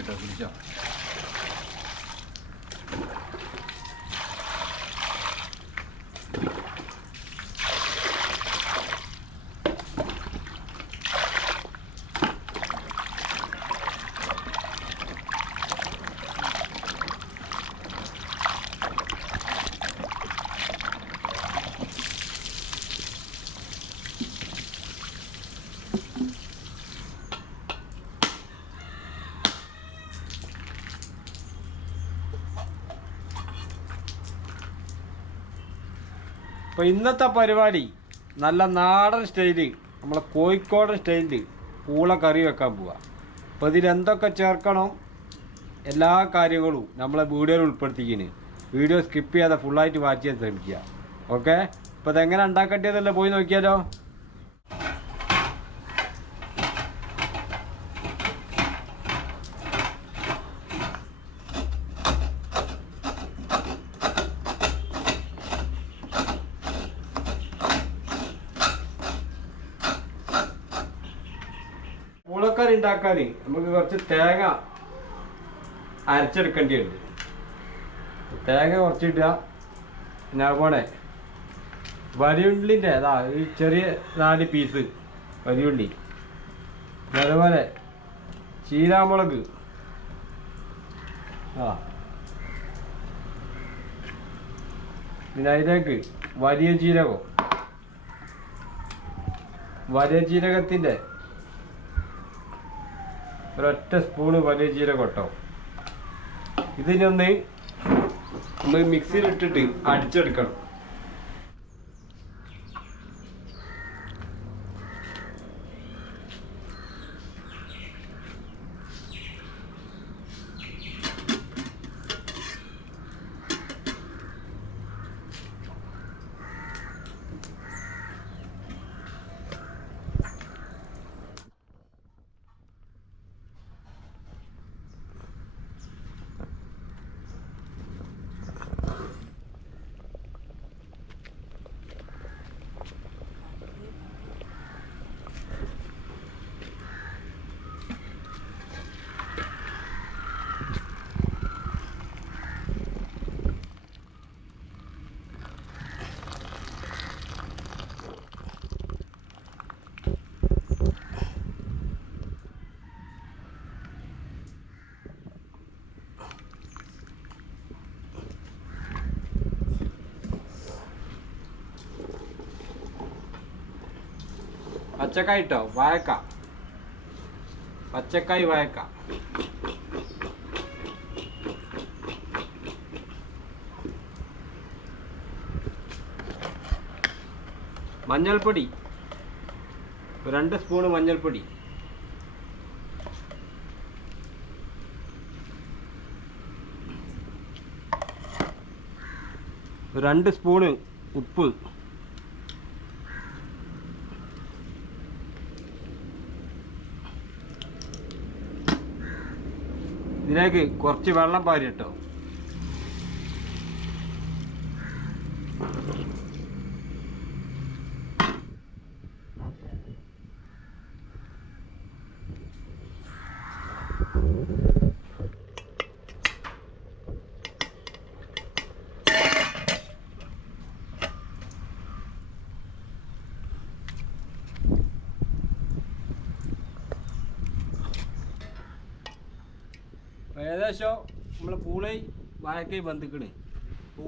കേട്ടോ പിടിച്ചോ അപ്പോൾ ഇന്നത്തെ പരിപാടി നല്ല നാടൻ സ്റ്റൈലിൽ നമ്മളെ കോഴിക്കോടൻ സ്റ്റൈലിൽ പൂള കറി വെക്കാൻ പോവുക അപ്പോൾ ഇതിലെന്തൊക്കെ ചേർക്കണം? എല്ലാ കാര്യങ്ങളും നമ്മളെ വീഡിയോയിൽ ഉൾപ്പെടുത്തിക്കിന് വീഡിയോ സ്കിപ്പ് ചെയ്യാതെ ഫുള്ളായിട്ട് വാച്ച് ചെയ്യാൻ ശ്രമിക്കുക. ഓക്കെ അപ്പോൾ ഇതെങ്ങനെ ഉണ്ടാക്കേണ്ടതല്ലേ പോയി നോക്കിയാലോ? പൂളക്കറി ഉണ്ടാക്കാൻ നമുക്ക് കുറച്ച് തേങ്ങ അരച്ചെടുക്കേണ്ടിയുണ്ട്. തേങ്ങ കുറച്ചിടുക. പിന്നെ അതുപോലെ വലിയുള്ളിന്റെ അതാ ഈ ചെറിയ നാല് പീസ് വലിയുള്ളി. പിന്നെ അതുപോലെ ചീരാമുളക്. ആ. പിന്നെ അതിലേക്ക് വലിയ ജീരകം. വലിയ ജീരകത്തിന്റെ ഒരൊറ്റ സ്പൂണ് വലിയ ജീരകം കേട്ടോ ഇതിനൊന്ന് ഇട്ടിട്ട് അടിച്ചെടുക്കണം. പച്ചക്കായ ഇട്ടോ വായക്ക പച്ചക്കായ് വായക്ക മഞ്ഞൾപ്പൊടി. രണ്ട് സ്പൂണ് മഞ്ഞൾപ്പൊടി. രണ്ട് സ്പൂണ് ഉപ്പ്. ഇതിലേക്ക് കുറച്ച് വെള്ളം പാരി ഏകദേശം നമ്മൾ പൂളി വാഴക്കൈ ബന്ധുക്കണ്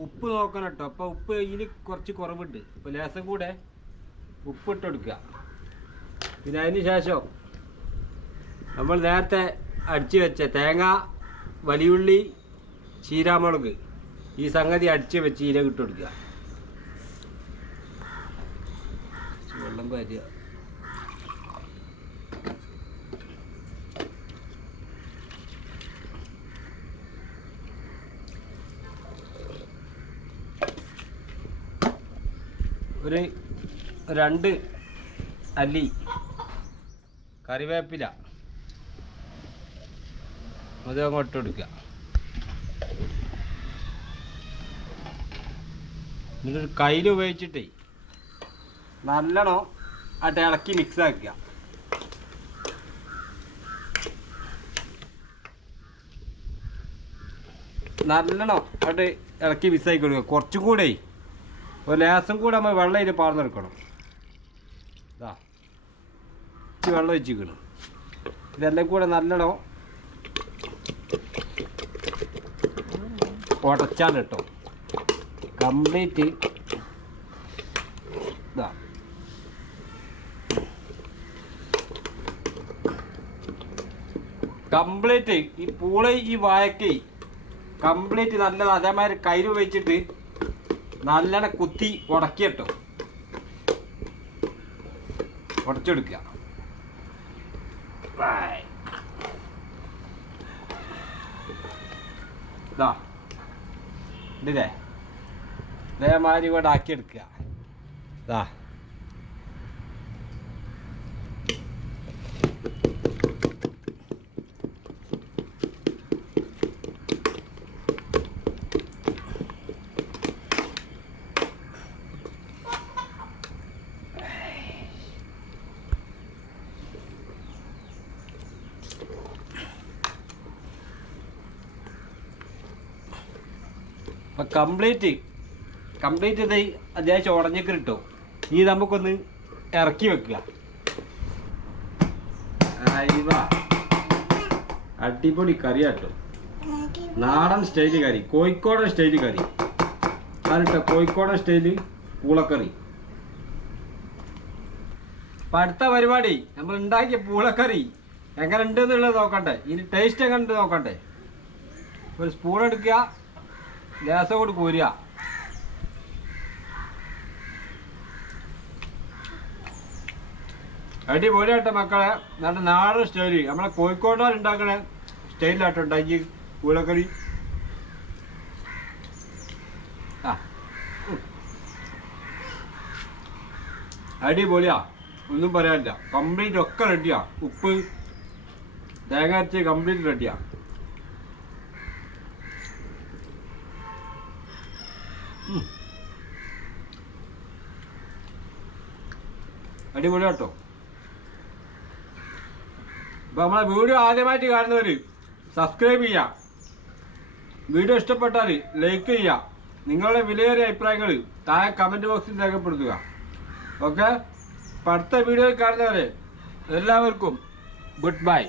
ഉപ്പ് നോക്കണം കേട്ടോ അപ്പോൾ ഉപ്പ് ഇതിന് കുറച്ച് കുറവുണ്ട്. അപ്പോൾ ലേസം കൂടെ ഉപ്പ് ഇട്ട് കൊടുക്കുക പിന്നെ അതിന് ശേഷം നമ്മൾ നേരത്തെ അടിച്ച് വെച്ച തേങ്ങ വലിയുള്ളി ചീരാമുളക് ഈ സംഗതി അടിച്ച് വെച്ച് ഇതിലേക്ക് ഇട്ട് വെള്ളം പാരുക ഒരു രണ്ട് അല്ലി കറിവേപ്പില. അത് അങ്ങോട്ട് എടുക്കുക എന്നിട്ട് കയ്യിൽ ഉപയോഗിച്ചിട്ടേ നല്ലോ ആട്ട് ഇളക്കി മിക്സ് ആക്കുക. നല്ലോണം അവിടെ ഇളക്കി മിസ്സായി കൊടുക്കുക. കുറച്ചും കൂടെ ഒരു ലേസം കൂടെ നമ്മൾ വെള്ളം ഇതിൽ പാർന്നെടുക്കണം. ഇതാ വെള്ളം വെച്ചിരിക്കണം ഇതെല്ലാം കൂടെ നല്ലോണം ഉടച്ചാണ് കേട്ടോ. കംപ്ലീറ്റ്. ഇതാ കംപ്ലീറ്റ്. ഈ പൂള ഈ വായക്ക് കംപ്ലീറ്റ് നല്ലത്. അതേമാതിരി കയ്യിൽ വെച്ചിട്ട് നല്ലോണം കുത്തി ഉടക്കി ഉടക്കിട്ടോ ഉടച്ചെടുക്കുക. ഇതേ. ഇതേമാതിരി ഇവിടെ ആക്കിയെടുക്കുക. ഇതാ. അപ്പം കംപ്ലീറ്റ് കംപ്ലീറ്റ് ഇത് അത്യാവശ്യം ഉടഞ്ഞൊക്കെ കിട്ടും ഈ നമുക്കൊന്ന് ഇറക്കി വെക്കുക. അടിപൊളി കറി കേട്ടോ നാടൻ സ്റ്റൈൽ കറി. കോഴിക്കോടൻ സ്റ്റൈൽ കറി. അതാട്ടോ കോഴിക്കോടൻ സ്റ്റൈൽ പൂളക്കറി. അപ്പൊ അടുത്ത പരിപാടി. നമ്മൾ ഉണ്ടാക്കിയ പൂളക്കറി. എങ്ങനെ ഉണ്ട് എന്നുള്ളത് നോക്കട്ടെ ഇനി ടേസ്റ്റ് എങ്ങനെ ഉണ്ട് നോക്കട്ടെ ഒരു സ്പൂൺ എടുക്കുക. ലേസം കൊണ്ട് കോരുക. അടിപൊളിയായിട്ട് മക്കളെ. നല്ല നാടൻ സ്റ്റൈൽ. നമ്മളെ കോഴിക്കോടാൻ ഉണ്ടാക്കണ സ്റ്റൈലായിട്ട് ഉണ്ടാക്കി കൂടക്കറി ആ. അടിപൊളിയാ. ഒന്നും പറയാനില്ല. കംപ്ലീറ്റ് ഒക്കെ റെഡിയാ ഉപ്പ് തേങ്ങ കംപ്ലീറ്റ് റെഡിയാ അടിപൊളി കേട്ടോ അപ്പൊ നമ്മളെ വീഡിയോ ആദ്യമായിട്ട് കാണുന്നവര് സബ്സ്ക്രൈബ് ചെയ്യാം. വീഡിയോ ഇഷ്ടപ്പെട്ടാൽ ലൈക്ക് ചെയ്യുക നിങ്ങളുടെ വിലയേറിയ അഭിപ്രായങ്ങൾ താഴെ കമന്റ് ബോക്സിൽ രേഖപ്പെടുത്തുക. ഓക്കെ അടുത്ത വീഡിയോയിൽ കാണുന്നവരെ എല്ലാവർക്കും ഗുഡ് ബൈ